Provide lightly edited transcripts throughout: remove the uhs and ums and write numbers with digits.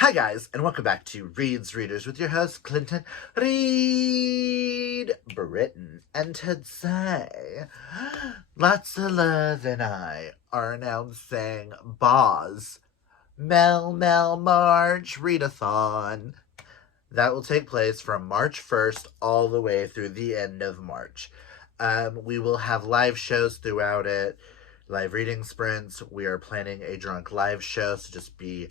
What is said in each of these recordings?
Hi guys, and welcome back to Read's Readers with your host, Clinton Reed Britton. And today, Lots of Love and I are announcing Baw's Mel March Readathon. That will take place from March 1st all the way through the end of March. We will have live shows throughout it, live reading sprints. We are planning a drunk live show, so just be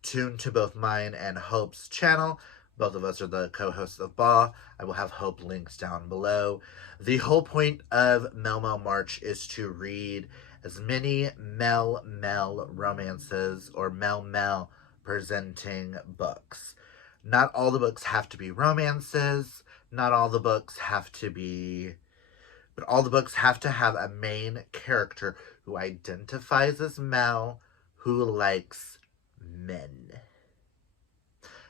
tuned to both mine and Hope's channel. Both of us are the co-hosts of Baw. I will have Hope links down below. The whole point of Mel March is to read as many Mel romances or Mel presenting books. Not all the books have to be romances. Not all the books have to be... But all the books have to have a main character who identifies as Mel, who likes men.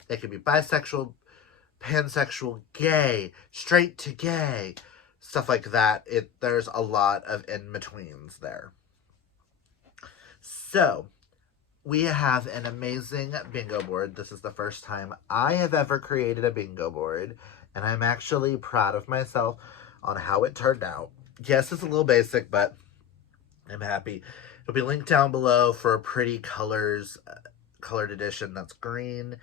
They can be bisexual, pansexual, gay, straight to gay, stuff like that. There's a lot of in-betweens there. So, we have an amazing bingo board. This is the first time I have ever created a bingo board, and I'm actually proud of myself on how it turned out. Yes, it's a little basic, but I'm happy. It'll be linked down below for a pretty colored edition that's green.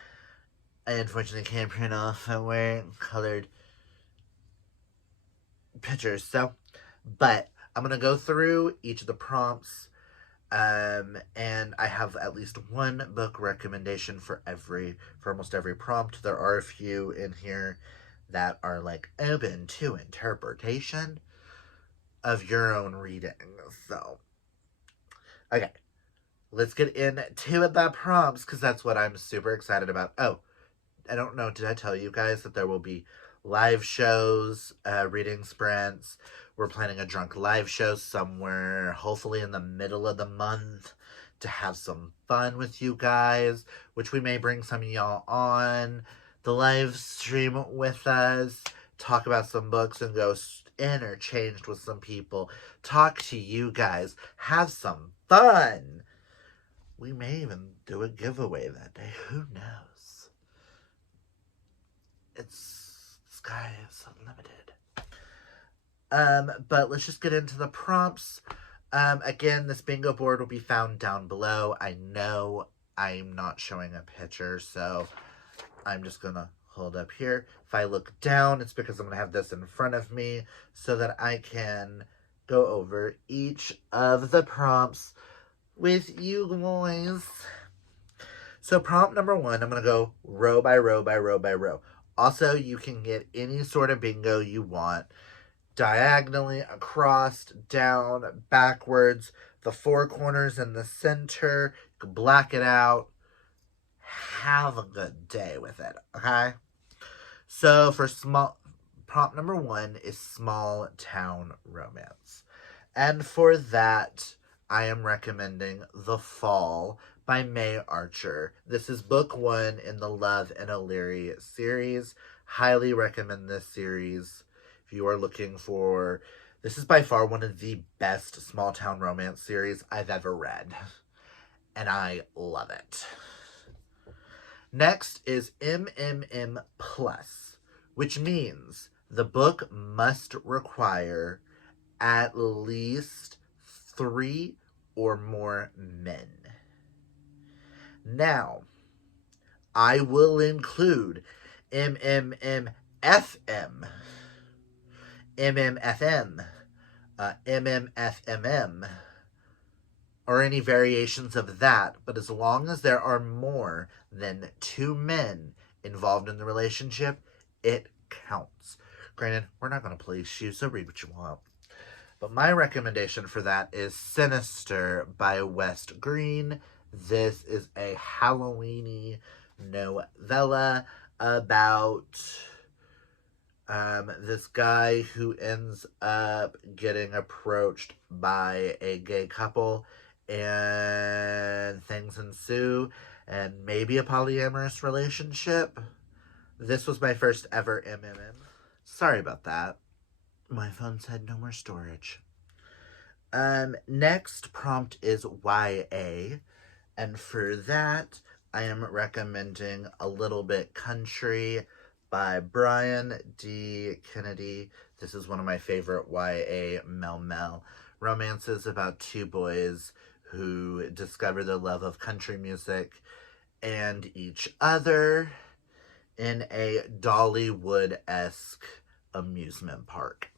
I unfortunately can't print off and wear colored pictures, but I'm gonna go through each of the prompts, and I have at least one book recommendation for almost every prompt. There are a few in here that are like open to interpretation of your own reading. So, okay, let's get into the prompts, because that's what I'm super excited about. Oh, I don't know, did I tell you guys that there will be live shows, reading sprints? We're planning a drunk live show somewhere, hopefully in the middle of the month, to have some fun with you guys, which we may bring some of y'all on the live stream with us, talk about some books and go interchanged with some people, talk to you guys, have some fun. We may even do a giveaway that day. Who knows? The sky is unlimited. But let's just get into the prompts. Again, this bingo board will be found down below. I know I'm not showing a picture, so I'm just gonna hold up here. If I look down, it's because I'm gonna have this in front of me so that I can go over each of the prompts with you guys. So prompt number 1, I'm gonna go row by row by row by row. Also, you can get any sort of bingo you want. Diagonally, across, down, backwards, the 4 corners in the center. You can black it out. Have a good day with it, okay? So for prompt number 1 is small town romance. And for that, I am recommending The Fall by May Archer. This is book 1 in the Love and O'Leary series. Highly recommend this series if you are looking for... This is by far one of the best small town romance series I've ever read, and I love it. Next is MMM+, which means the book must require at least 3 or more men. Now, I will include MMFM, MMFM, MMFMM, or any variations of that, but as long as there are more than 2 men involved in the relationship, it counts. Granted, we're not going to police you, so read what you want. But my recommendation for that is Sinister by West Green. This is a Halloween-y novella about this guy who ends up getting approached by a gay couple, and things ensue, and maybe a polyamorous relationship. This was my first ever MMM. Sorry about that. My phone said no more storage. Next prompt is YA. And for that, I am recommending A Little Bit Country by Brian D. Kennedy. This is one of my favorite YA Mel romances about two boys who discover their love of country music and each other in a Dollywood-esque amusement park.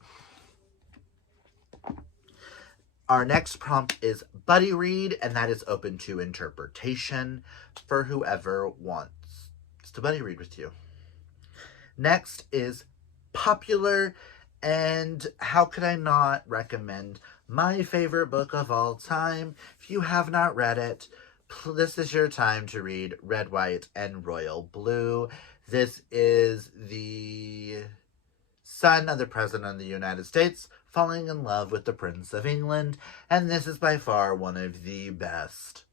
Our next prompt is buddy read, and that is open to interpretation for whoever wants to buddy read with you. Next is popular, and how could I not recommend my favorite book of all time? If you have not read it, this is your time to read Red, White, and Royal Blue. This is the son of the President of the United States falling in love with the Prince of England, and this is by far one of the best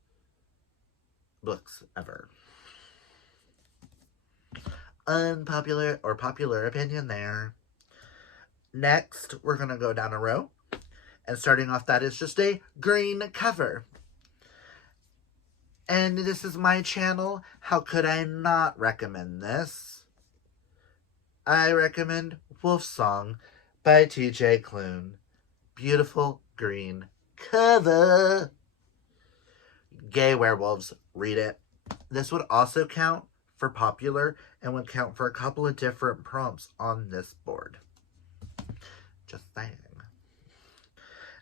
books ever. Unpopular or popular opinion there. Next, we're going to go down a row, and starting off, that is just a green cover. And this is my channel. How could I not recommend this? I recommend Wolf Song by TJ Klune. Beautiful green cover. Gay werewolves, read it. This would also count for popular and would count for a couple of different prompts on this board. Just saying.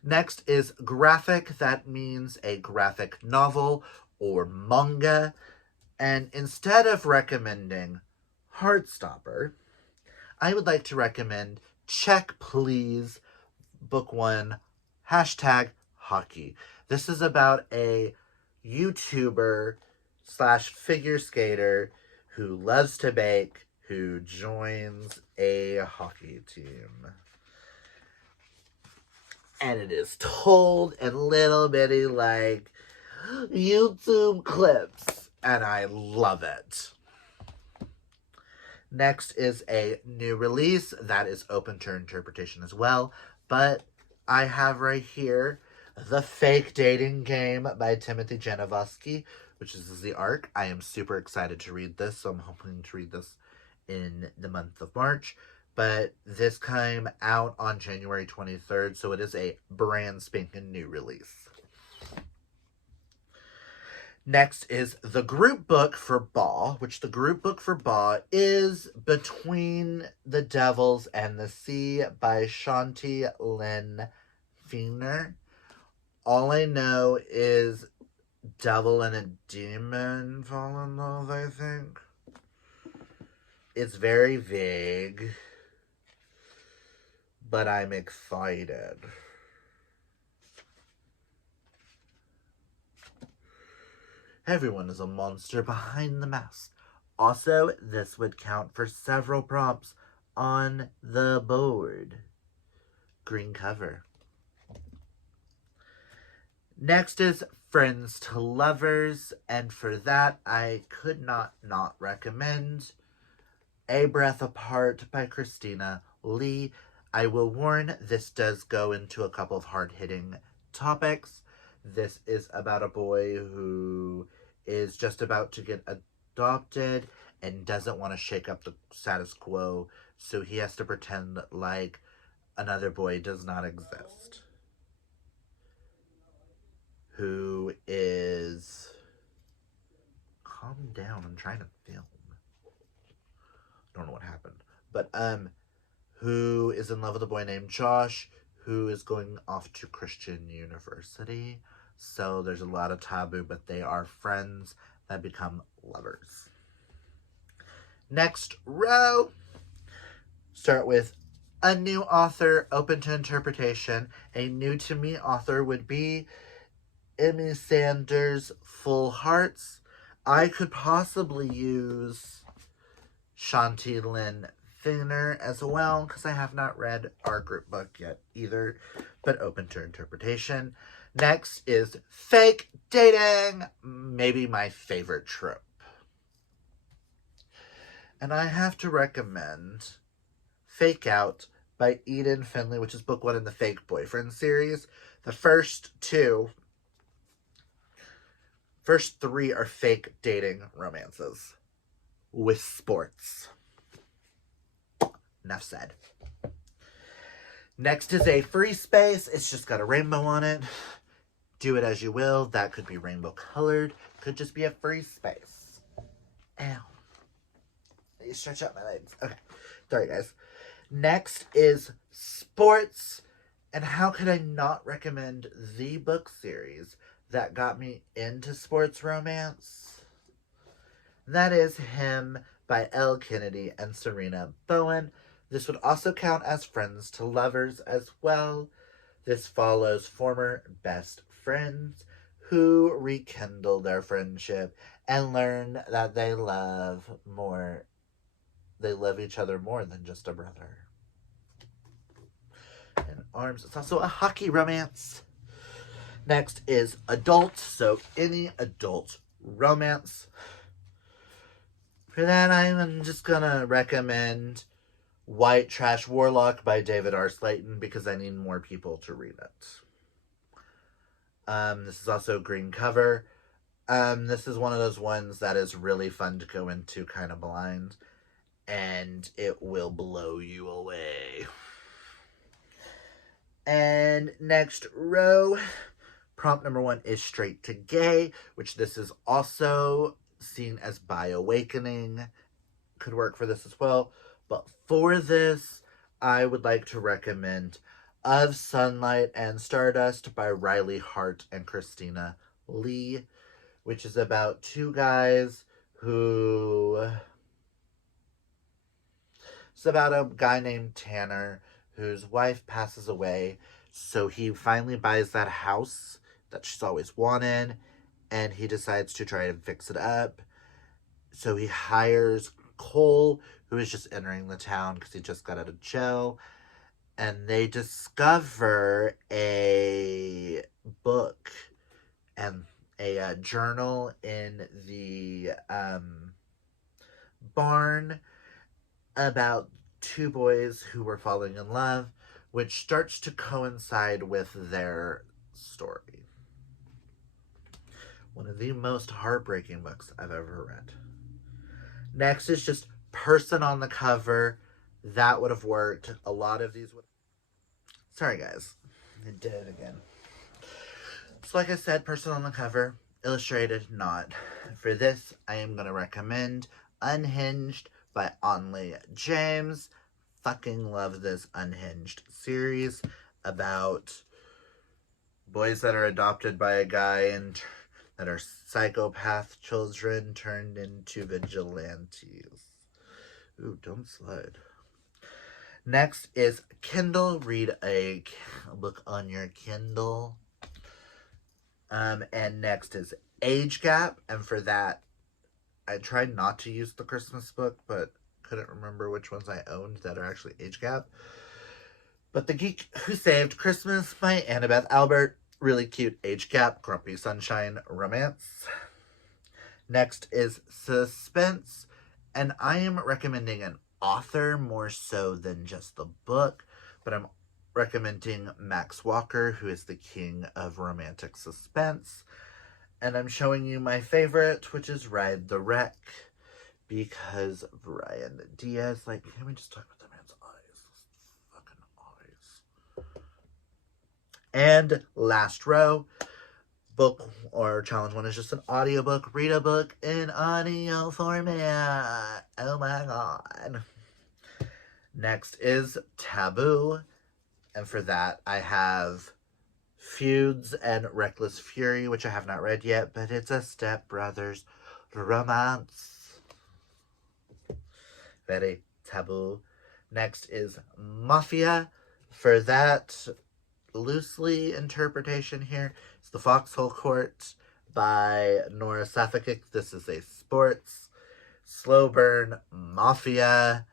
Next is graphic. That means a graphic novel or manga. And instead of recommending Heartstopper, I would like to recommend Check Please, Book 1, #hockey. This is about a YouTuber / figure skater who loves to bake, who joins a hockey team. And it is told in little bitty, like, YouTube clips. And I love it. Next is a new release that is open to interpretation as well. But I have right here The Fake Dating Game by Timothy Janovsky, which is the arc. I am super excited to read this, so I'm hoping to read this in the month of March. But this came out on January 23rd, so it is a brand spanking new release. Next is the group book for Ba, which the group book for Ba is Between the Devils and the Sea by Shanti Lynn Feiner. All I know is devil and a demon fall in love, I think. It's very vague, but I'm excited. Everyone is a monster behind the mask. Also, this would count for several prompts on the board. Green cover. Next is Friends to Lovers, and for that, I could not recommend A Breath Apart by Christina Lee. I will warn, this does go into a couple of hard-hitting topics. This is about a boy who is just about to get adopted and doesn't want to shake up the status quo, so he has to pretend like another boy does not exist. Who is... Calm down, I'm trying to film. Don't know what happened. But, who is in love with a boy named Josh, who is going off to Christian University. So there's a lot of taboo, but they are friends that become lovers. Next row. Start with a new author, open to interpretation. A new to me author would be Emmy Sanders' Full Hearts. I could possibly use Shanti Lynn Feiner as well, because I have not read our group book yet either, but open to interpretation. Next is Fake Dating, maybe my favorite trope. And I have to recommend Fake Out by Eden Finley, which is book 1 in the Fake Boyfriend series. The first two First three are fake dating romances with sports. Enough said. Next is a free space. It's just got a rainbow on it. Do it as you will. That could be rainbow colored. Could just be a free space. Ow. You stretch out my legs. Okay. Sorry, guys. Next is sports. And how could I not recommend the book series that got me into sports romance? That is Him by Elle Kennedy and Serena Bowen. This would also count as friends to lovers as well. This follows former best friends who rekindle their friendship and learn that they love each other more than just a brother. And arms. It's also a hockey romance. Next is adult, so any adult romance. For that, I'm just gonna recommend White Trash Warlock by David R. Slayton because I need more people to read it. This is also a green cover. This is one of those ones that is really fun to go into kind of blind, and it will blow you away. And next row, prompt number 1 is Straight to Gay, which this is also seen as bi awakening. Could work for this as well. But for this, I would like to recommend Of Sunlight and Stardust by Riley Hart and Christina Lee, which is about two guys who... It's about a guy named Tanner whose wife passes away, so he finally buys that house that she's always wanted, and he decides to try and fix it up. So he hires Cole, who is just entering the town because he just got out of jail, and they discover a book and a journal in the barn about two boys who were falling in love, which starts to coincide with their story. One of the most heartbreaking books I've ever read. Next is just person on the cover. That would have worked. A lot of these would... Sorry, guys. I did it again. So like I said, person on the cover. Illustrated, not. For this, I am going to recommend Unhinged by Onley James. Fucking love this Unhinged series about boys that are adopted by a guy and that are psychopath children turned into vigilantes. Ooh, don't slide. Next is Kindle. Read a book on your Kindle. And next is Age Gap. And for that, I tried not to use the Christmas book, but couldn't remember which ones I owned that are actually Age Gap. But The Geek Who Saved Christmas by Annabeth Albert. Really cute Age Gap, Grumpy Sunshine romance. Next is Suspense. And I am recommending an author more so than just the book. But I'm recommending Max Walker, who is the king of romantic suspense. And I'm showing you my favorite, which is Ride the Wreck. Because Brian Diaz, like, can we just talk about the man's eyes? Fucking eyes. And last row, book or challenge 1 is just an audiobook. Read a book in audio format. Oh my god. Next is Taboo. And for that, I have Feuds and Reckless Fury, which I have not read yet, but it's a stepbrothers romance. Very taboo. Next is Mafia. For that, loosely interpretation here, it's The Foxhole Court by Nora Safekic. This is a sports, slow burn, mafia,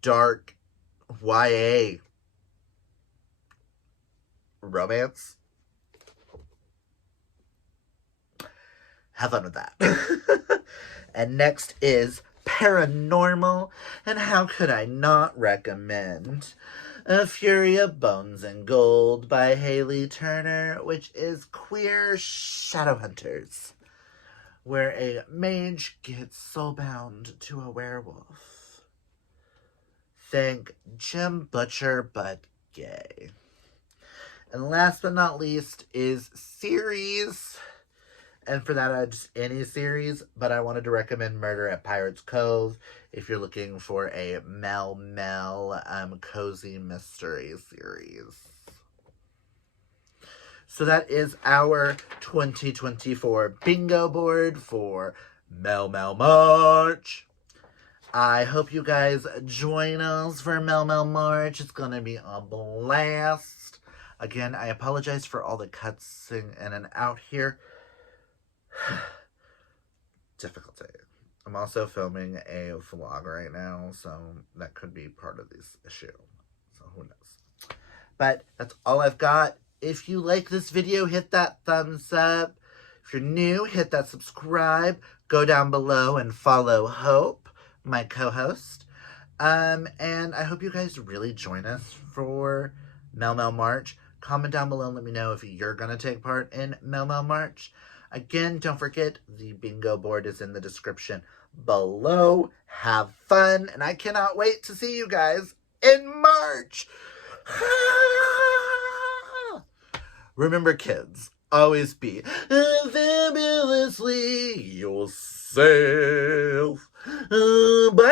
dark, YA romance. Have fun with that. And next is Paranormal. And how could I not recommend A Fury of Bones and Gold by Haley Turner, which is queer shadow hunters, where a mage gets soulbound to a werewolf. Think Jim Butcher, but gay. And last but not least is series. And for that, just any series, but I wanted to recommend Murder at Pirates Cove if you're looking for a Mel cozy mystery series. So that is our 2024 bingo board for Mel March. I hope you guys join us for Mel March. It's going to be a blast. Again, I apologize for all the cuts in and out here. Difficulty. I'm also filming a vlog right now, so that could be part of this issue. So who knows. But that's all I've got. If you like this video, hit that thumbs up. If you're new, hit that subscribe. Go down below and follow Hope, my co-host. And I hope you guys really join us for Mel March. Comment down below and let me know if you're going to take part in Mel March. Again, don't forget, the bingo board is in the description below. Have fun, and I cannot wait to see you guys in March. Remember, kids, always be fabulously yourself. Bye.